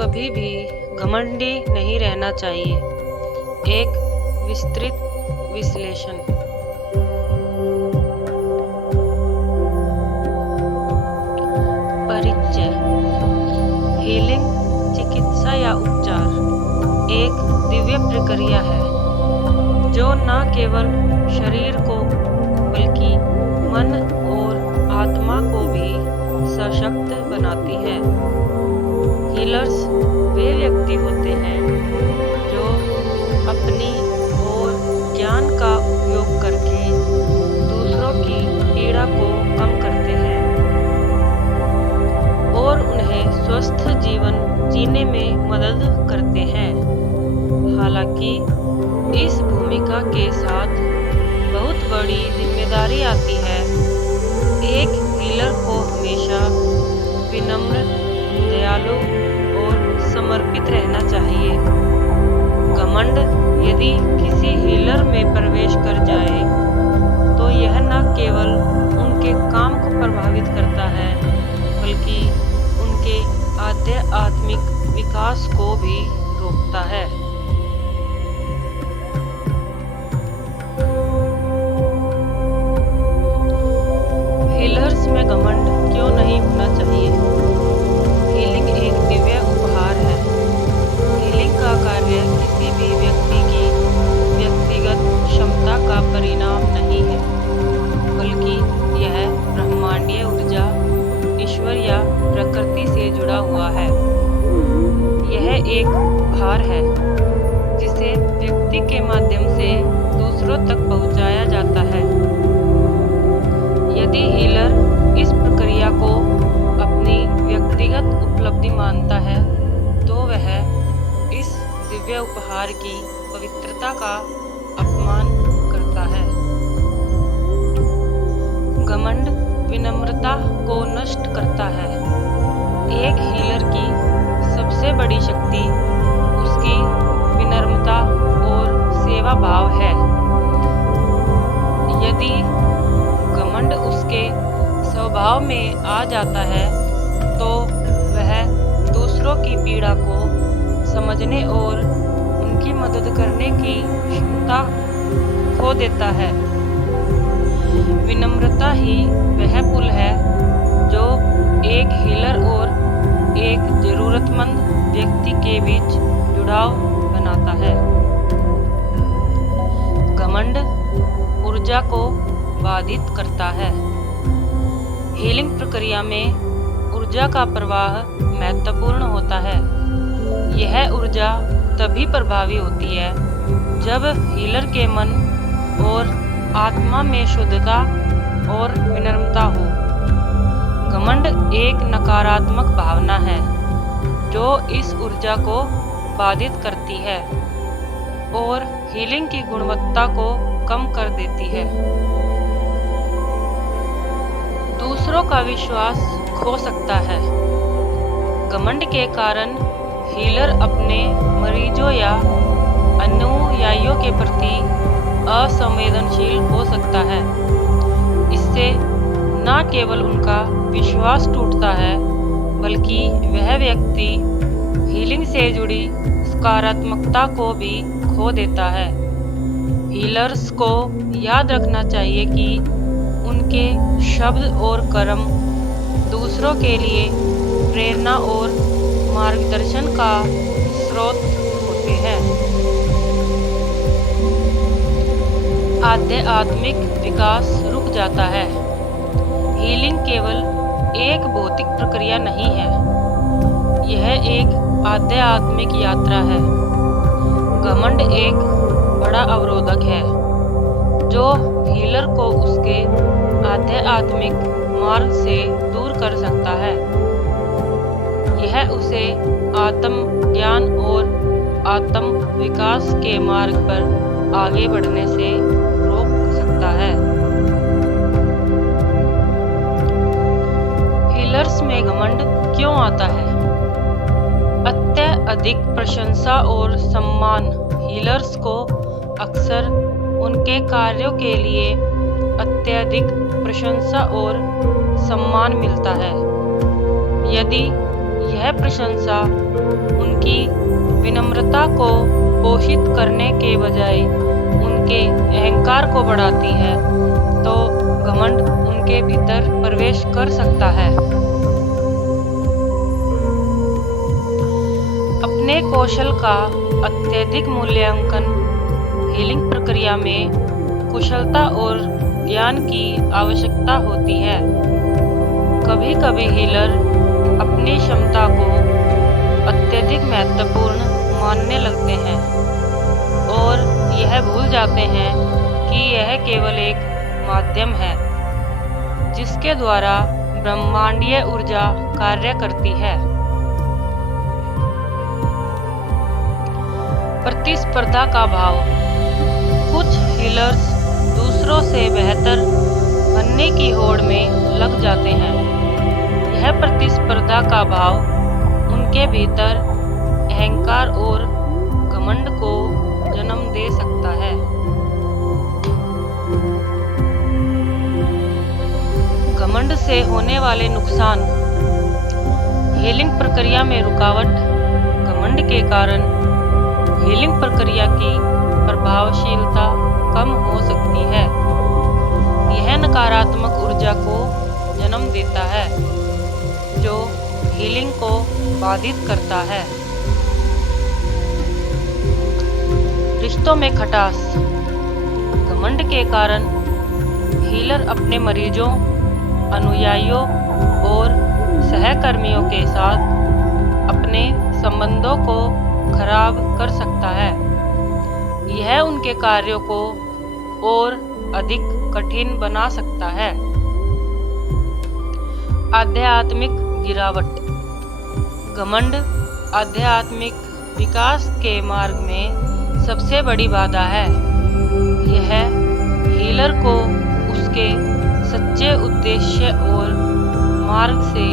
कभी भी घमंडी नहीं रहना चाहिए। एक विस्तृत विश्लेषण। परिचय। हीलिंग चिकित्सा या उपचार एक दिव्य प्रक्रिया है जो न केवल शरीर को बल्कि मन और आत्मा को भी सशक्त बनाती है। हीलर्स वे व्यक्ति होते हैं जो अपनी और ज्ञान का उपयोग करके दूसरों की पीड़ा को कम करते हैं और उन्हें स्वस्थ जीवन जीने में मदद करते हैं। हालांकि इस भूमिका के साथ बहुत बड़ी जिम्मेदारी आती है। एक हीलर को हमेशा विनम्र, दयालु और समर्पित रहना चाहिए। घमंड यदि किसी हीलर में प्रवेश कर जाए तो यह न केवल उनके काम को प्रभावित करता है बल्कि उनके आध्यात्मिक विकास को भी रोकता है। हीलर्स में घमंड क्यों नहीं होना चाहिए? हीलिंग एक दिव्य उपहार है। हीलिंग का कार्य किसी भी व्यक्ति की व्यक्तिगत क्षमता का परिणाम नहीं है, बल्कि यह ब्रह्मांडीय ऊर्जा, ईश्वर या प्रकृति से जुड़ा हुआ है। यह एक उपहार है जिसे व्यक्ति के माध्यम से दूसरों तक पहुंचाया जाता है। यदि हीलर इस प्रक्रिया को अपनी व्यक्तिगत उपलब्धि मानता है तो वह इस दिव्य उपहार की पवित्रता का अपमान करता है। घमंड विनम्रता को नष्ट करता है। एक हीलर की सबसे बड़ी शक्ति उसकी विनम्रता और सेवा भाव है। यदि घमंड उसके स्वभाव में आ जाता है तो वह दूसरों की पीड़ा को समझने और उनकी मदद करने की क्षमता खो देता है। विनम्रता ही वह पुल है जो एक हीलर और एक जरूरतमंद व्यक्ति के बीच जुड़ाव बनाता है। घमंड ऊर्जा को बाधित करता है। हीलिंग प्रक्रिया में ऊर्जा का प्रवाह महत्वपूर्ण होता है। यह ऊर्जा तभी प्रभावी होती है जब हीलर के मन और आत्मा में शुद्धता और विनम्रता हो। घमंड एक नकारात्मक भावना है जो इस ऊर्जा को बाधित करती है और हीलिंग की गुणवत्ता को कम कर देती है। दूसरों का विश्वास खो सकता है। घमंड के कारण हीलर अपने मरीजों या अनुयायियों के प्रति असंवेदनशील हो सकता है। इससे न केवल उनका विश्वास टूटता है बल्कि वह व्यक्ति हीलिंग से जुड़ी सकारात्मकता को भी खो देता है। हीलर्स को याद रखना चाहिए कि उनके शब्द और कर्म दूसरों के लिए प्रेरणा और मार्गदर्शन का स्रोत होते हैं। आध्यात्मिक विकास रुक जाता है। हीलिंग केवल एक भौतिक प्रक्रिया नहीं है, यह एक आध्यात्मिक यात्रा है। घमंड एक बड़ा अवरोधक है जो हीलर को उसके आध्यात्मिक मार्ग से दूर कर सकता है। यह उसे आत्म ज्ञान और आत्म विकास के मार्ग पर आगे बढ़ने से रोक सकता है। हीलर्स में घमंड क्यों आता है? अत्यधिक प्रशंसा और सम्मान। हीलर्स को अक्सर उनके कार्यों के लिए अत्यधिक प्रशंसा और सम्मान मिलता है। यदि यह प्रशंसा उनकी विनम्रता को पोषित करने के बजाय उनके अहंकार को बढ़ाती है, तो घमंड उनके भीतर प्रवेश कर सकता है। अपने कौशल का अत्यधिक मूल्यांकन हीलिंग प्रक्रिया में कुशलता और ज्ञान की आवश्यकता होती है। कभी कभी हीलर अपनी क्षमता को अत्यधिक महत्वपूर्ण मानने लगते हैं और यह भूल जाते हैं कि यह केवल एक माध्यम है जिसके द्वारा ब्रह्मांडीय ऊर्जा कार्य करती है। प्रतिस्पर्धा का भाव। कुछ हीलर्स दूसरों से बेहतर बनने की होड़ में लग जाते हैं। यह प्रतिस्पर्धा का भाव उनके भीतर अहंकार और घमंड को जन्म दे सकता है। घमंड से होने वाले नुकसान। हीलिंग प्रक्रिया में रुकावट। घमंड के कारण हीलिंग प्रक्रिया की प्रभावशीलता कम हो सकती है। यह नकारात्मक ऊर्जा को जन्म देता है जो हीलिंग को बाधित करता है। रिश्तों में खटास। घमंड के कारण हीलर अपने मरीजों, अनुयायियों और सहकर्मियों के साथ अपने संबंधों को खराब कर सकता है। यह उनके कार्यों को और अधिक कठिन बना सकता है। आध्यात्मिक गिरावट। घमंड आध्यात्मिक विकास के मार्ग में सबसे बड़ी बाधा है। यह हीलर को उसके सच्चे उद्देश्य और मार्ग से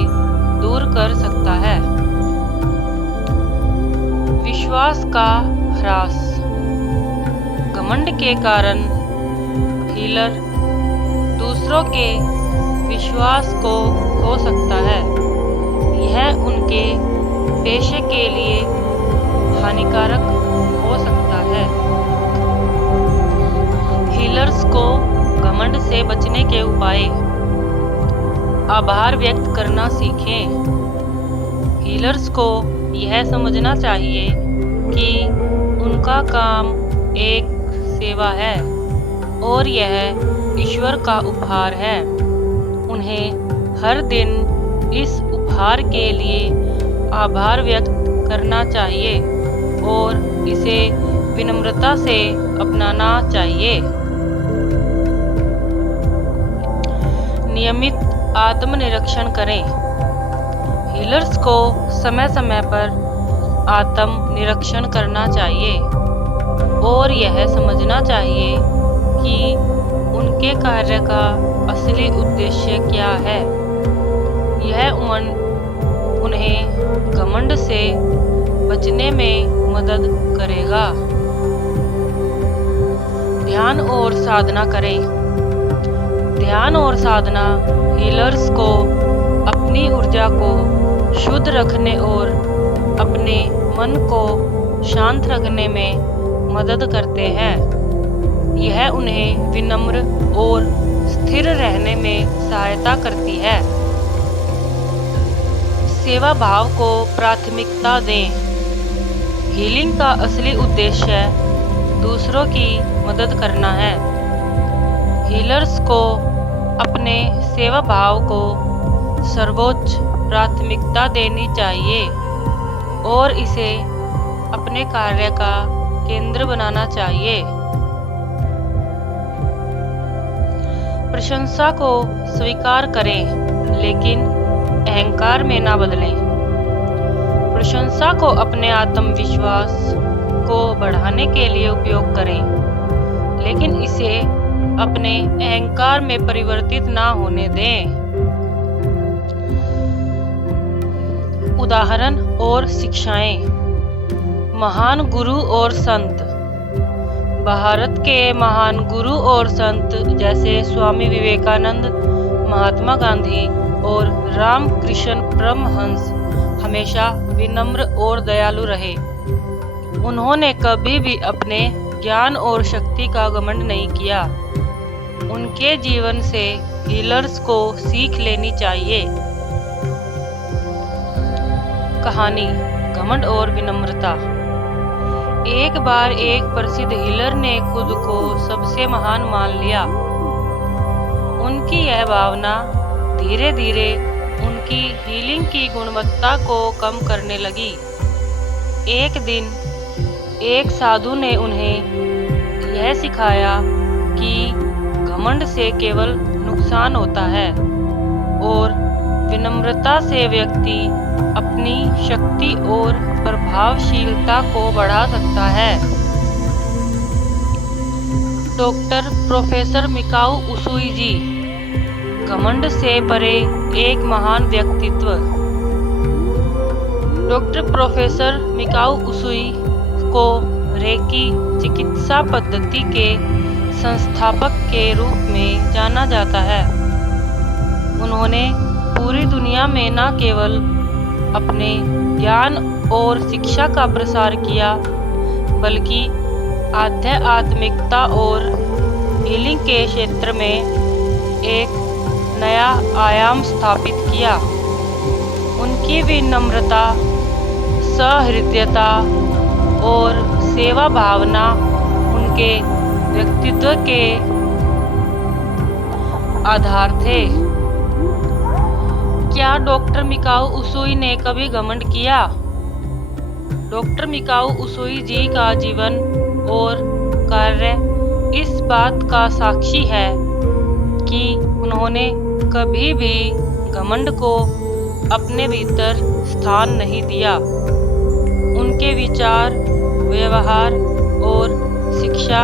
दूर कर सकता है। विश्वास का ह्रास। घमंड के कारण हीलर दूसरों के विश्वास को खो सकता है। यह उनके पेशे के लिए हानिकारक हो सकता है। हीलर्स को घमंड से बचने के उपाय। आभार व्यक्त करना सीखें। हीलर्स को यह समझना चाहिए कि उनका काम एक सेवा है और यह ईश्वर का उपहार है। उन्हें हर दिन इस उपहार के लिए आभार व्यक्त करना चाहिए और इसे विनम्रता से अपनाना चाहिए। नियमित आत्मनिरीक्षण करें। हीलर्स को समय समय पर आत्म निरीक्षण करना चाहिए और यह समझना चाहिए कि उनके कार्य का असली उद्देश्य क्या है। यह उन्हें घमंड से बचने में मदद करेगा। ध्यान और साधना करें। ध्यान और साधना हीलर्स को अपनी ऊर्जा को शुद्ध रखने और अपने मन को शांत रखने में मदद करते हैं। यह उन्हें विनम्र और स्थिर रहने में सहायता करती है। सेवा भाव को प्राथमिकता दें। हीलिंग का असली उद्देश्य दूसरों की मदद करना है। हीलर्स को अपने सेवा भाव को सर्वोच्च प्राथमिकता देनी चाहिए और इसे अपने कार्य का केंद्र बनाना चाहिए। प्रशंसा को स्वीकार करें, लेकिन अहंकार में ना बदलें। प्रशंसा को अपने आत्मविश्वास को बढ़ाने के लिए उपयोग करें, लेकिन इसे अपने अहंकार में परिवर्तित ना होने दें। उदाहरण और शिक्षाएं। महान गुरु और संत। भारत के महान गुरु और संत जैसे स्वामी विवेकानंद, महात्मा गांधी और रामकृष्ण परमहंस हमेशा विनम्र और दयालु रहे। उन्होंने कभी भी अपने ज्ञान और शक्ति का घमंड नहीं किया। उनके जीवन से हीलर्स को सीख लेनी चाहिए। कहानी घमंड और विनम्रता। एक बार एक प्रसिद्ध हीलर ने खुद को सबसे महान मान लिया। उनकी यह भावना धीरे धीरे उनकी हीलिंग की गुणवत्ता को कम करने लगी। एक दिन एक साधु ने उन्हें यह सिखाया कि घमंड से केवल नुकसान होता है और विनम्रता से व्यक्ति अपनी शक्ति और प्रभावशीलता को बढ़ा सकता है। डॉक्टर प्रोफेसर मिकाओ उसुई जी, घमंड से परे एक महान व्यक्तित्व। डॉक्टर प्रोफेसर मिकाओ उसुई को रेकी चिकित्सा पद्धति के संस्थापक के रूप में जाना जाता है। उन्होंने पूरी दुनिया में न केवल अपने ज्ञान और शिक्षा का प्रसार किया, बल्कि आध्यात्मिकता और हीलिंग के क्षेत्र में एक नया आयाम स्थापित किया। उनकी विनम्रता, सहृदयता और सेवा भावना उनके व्यक्तित्व के आधार थे। क्या डॉक्टर मिकाओ उसुई ने कभी घमंड किया? डॉक्टर मिकाओ उसुई जी का जीवन और कार्य इस बात का साक्षी है कि उन्होंने कभी भी घमंड को अपने भीतर स्थान नहीं दिया। उनके विचार, व्यवहार और शिक्षा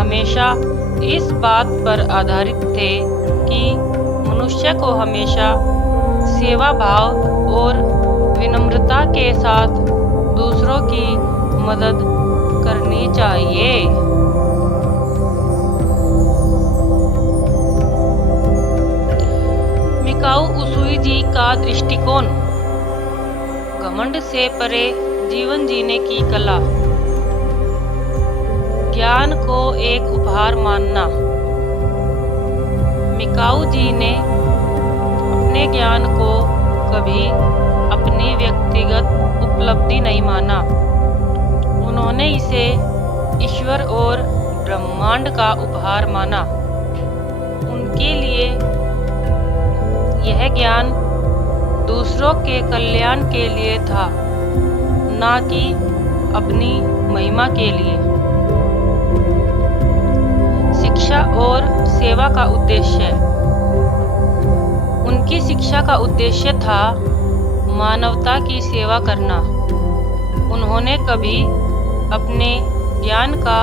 हमेशा इस बात पर आधारित थे कि मनुष्य को हमेशा सेवा भाव और विनम्रता के साथ दूसरों की मदद करनी चाहिए। मिकाओ उसुई जी का दृष्टिकोण। घमंड से परे जीवन जीने की कला। ज्ञान को एक उपहार मानना। मिकाओ जी ने अपने ज्ञान को कभी अपनी व्यक्तिगत उपलब्धि नहीं माना। उन्होंने इसे ईश्वर और ब्रह्मांड का उपहार माना। उनके लिए यह ज्ञान दूसरों के कल्याण के लिए था, ना कि अपनी महिमा के लिए। शिक्षा और सेवा का उद्देश्य। उनकी शिक्षा का उद्देश्य था मानवता की सेवा करना। उन्होंने कभी अपने ज्ञान का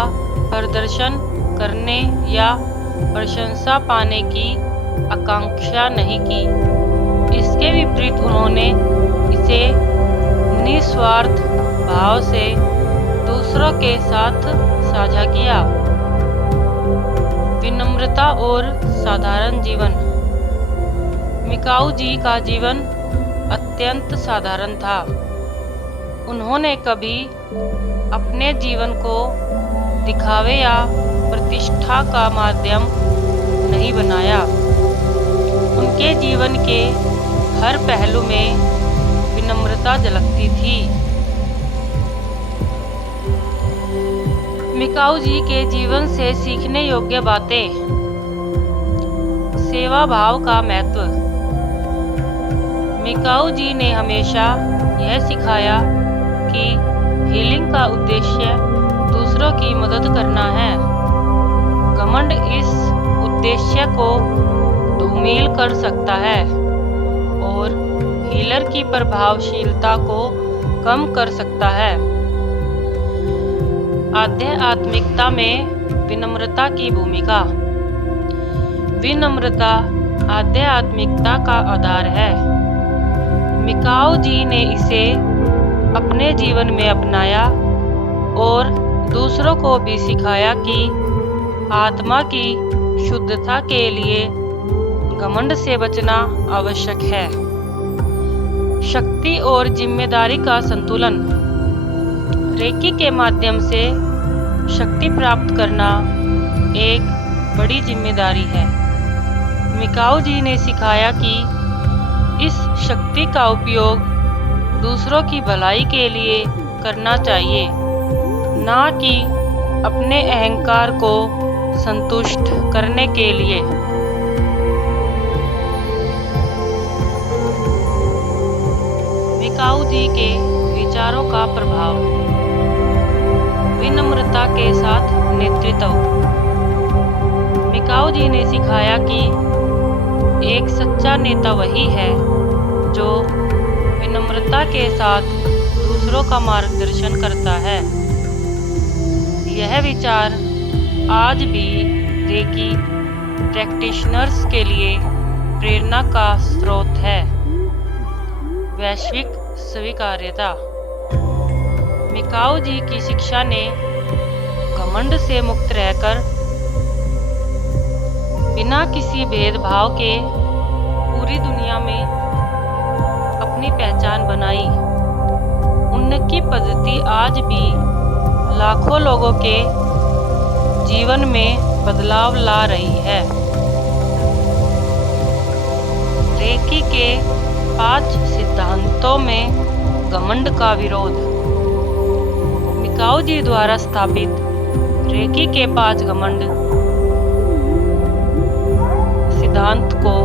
प्रदर्शन करने या प्रशंसा पाने की आकांक्षा नहीं की। इसके विपरीत उन्होंने इसे निस्वार्थ भाव से दूसरों के साथ साझा किया। विनम्रता और साधारण जीवन। मिकाओ जी का जीवन अत्यंत साधारण था। उन्होंने कभी अपने जीवन को दिखावे या प्रतिष्ठा का माध्यम नहीं बनाया। उनके जीवन के हर पहलू में विनम्रता झलकती थी। मिकाओ जी के जीवन से सीखने योग्य बातें। सेवा भाव का महत्व। मिकाओ जी ने हमेशा यह सिखाया कि हीलिंग का उद्देश्य दूसरों की मदद करना है। घमंड इस उद्देश्य को धूमिल कर सकता है और हीलर की प्रभावशीलता को कम कर सकता है। आध्यात्मिकता में विनम्रता की भूमिका। विनम्रता आध्यात्मिकता का आधार है। मिकाओ जी ने इसे अपने जीवन में अपनाया और दूसरों को भी सिखाया कि आत्मा की शुद्धता के लिए घमंड से बचना आवश्यक है। शक्ति और जिम्मेदारी का संतुलन। रेकी के माध्यम से शक्ति प्राप्त करना एक बड़ी जिम्मेदारी है। मिकाओ जी ने सिखाया कि इस शक्ति का उपयोग दूसरों की भलाई के लिए करना चाहिए, ना कि अपने अहंकार को संतुष्ट करने के लिए। मिकाओ जी के विचारों का प्रभाव। विनम्रता के साथ नेतृत्व। मिकाओ जी ने सिखाया कि एक सच्चा नेता वही है जो विनम्रता के साथ दूसरों का मार्गदर्शन करता है। यह विचार आज भी रेकी प्रैक्टिशनर्स के लिए प्रेरणा का स्रोत है। वैश्विक स्वीकार्यता। मिकाओ जी की शिक्षा ने घमंड से मुक्त रहकर बिना किसी भेदभाव के पूरी दुनिया में अपनी पहचान बनाई। उनकी पद्धति आज भी लाखों लोगों के जीवन में बदलाव ला रही है। रेकी के 5 सिद्धांतों में घमंड का विरोध। मिकाओ जी द्वारा स्थापित रेकी के 5 घमंड सिद्धांत को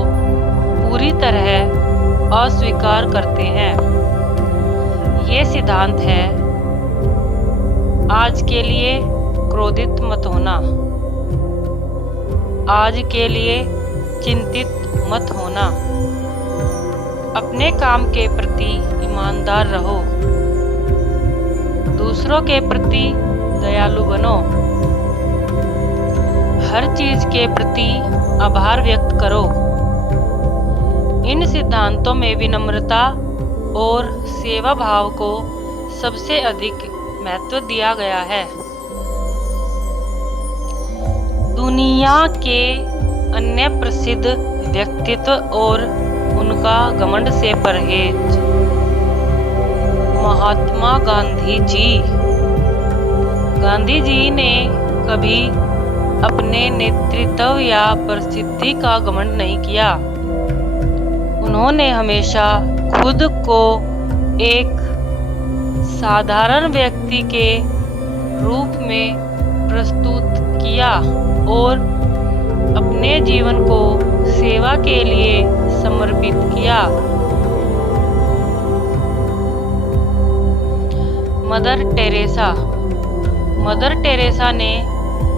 पूरी तरह अस्वीकार करते हैं। ये सिद्धांत है: आज के लिए क्रोधित मत होना, आज के लिए चिंतित मत होना, अपने काम के प्रति ईमानदार रहो, दूसरों के प्रति दयालु बनो, हर चीज के प्रति आभार व्यक्त करो। इन सिद्धांतों में विनम्रता और सेवा भाव को सबसे अधिक महत्व दिया गया है। दुनिया के अन्य प्रसिद्ध व्यक्तित्व और उनका घमंड से परहेज। महात्मा गांधी जी। गांधी जी ने कभी अपने नेतृत्व या प्रसिद्धि का घमंड नहीं किया। उन्होंने हमेशा खुद को एक साधारण व्यक्ति के रूप में प्रस्तुत किया और अपने जीवन को सेवा के लिए समर्पित किया। Mother Teresa. मदर टेरेसा ने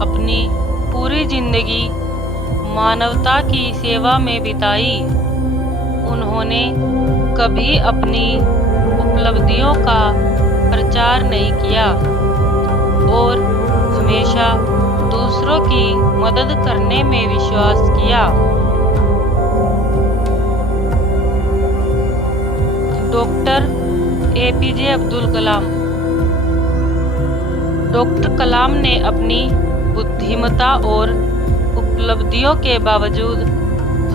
अपनी पूरी जिंदगी मानवता की सेवा में बिताई। उन्होंने कभी अपनी उपलब्धियों का प्रचार नहीं किया और हमेशा दूसरों की मदद करने में विश्वास किया। Doctor APJ Abdul Kalam. Doctor कलाम ने अपनी बुद्धिमत्ता और उपलब्धियों के बावजूद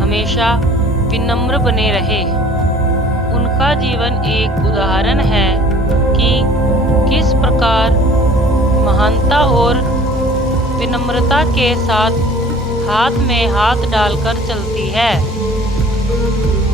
हमेशा विनम्र बने रहे। उनका जीवन एक उदाहरण है कि किस प्रकार महानता और विनम्रता के साथ हाथ में हाथ डालकर चलती है।